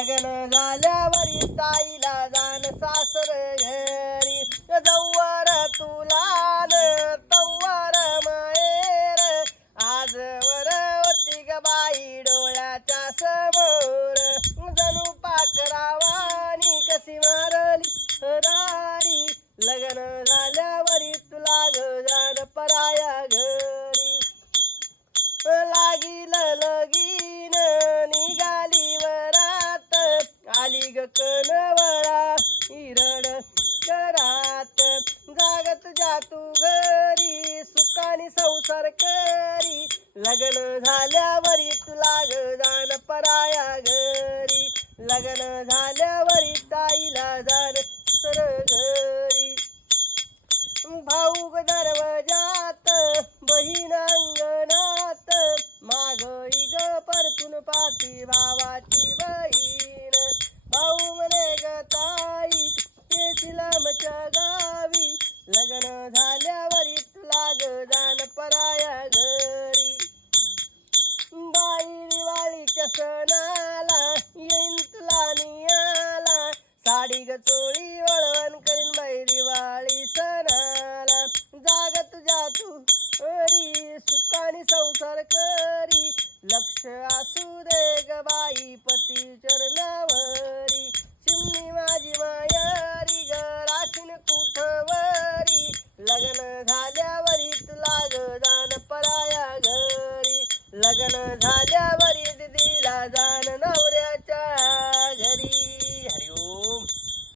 लग्न झाल्यावरी ताईला जाण सासर घरी जव्वार तुला तव्वार माहेर आजवर होती ग बाई डोळ्याच्या समोर जणू पाकरावानी कशी मारली राणी लग्न झाल्यावरी तुला ग जाण पराया घरी लागिल लगीन निघाली वरात आली ग कणवळा हिरड घरात जागत जातू घरी सुखानी संसार करी लग्न झाल्यावरी तुला ग जाण पराया घरी लग्न झाल्यावरी ताईला जाण सर घरी भाऊ ग दरवाजात बहीण अंगणात मागई ग परतून पाती भावाची बहीण भाऊ म्हणे ग ताई येशील आमच्या गावी लग्न झाल्यावरी तुला ग जाण पराया घरी बाई दिवाळीच्या सणाला येईन तुला नियाला साडी ग चोळी वळवण करीन बाई दिवाळी सणाला जागत जातू घरी सुखानी संसार करी लक्ष असू दे ग बाई पती चरणावर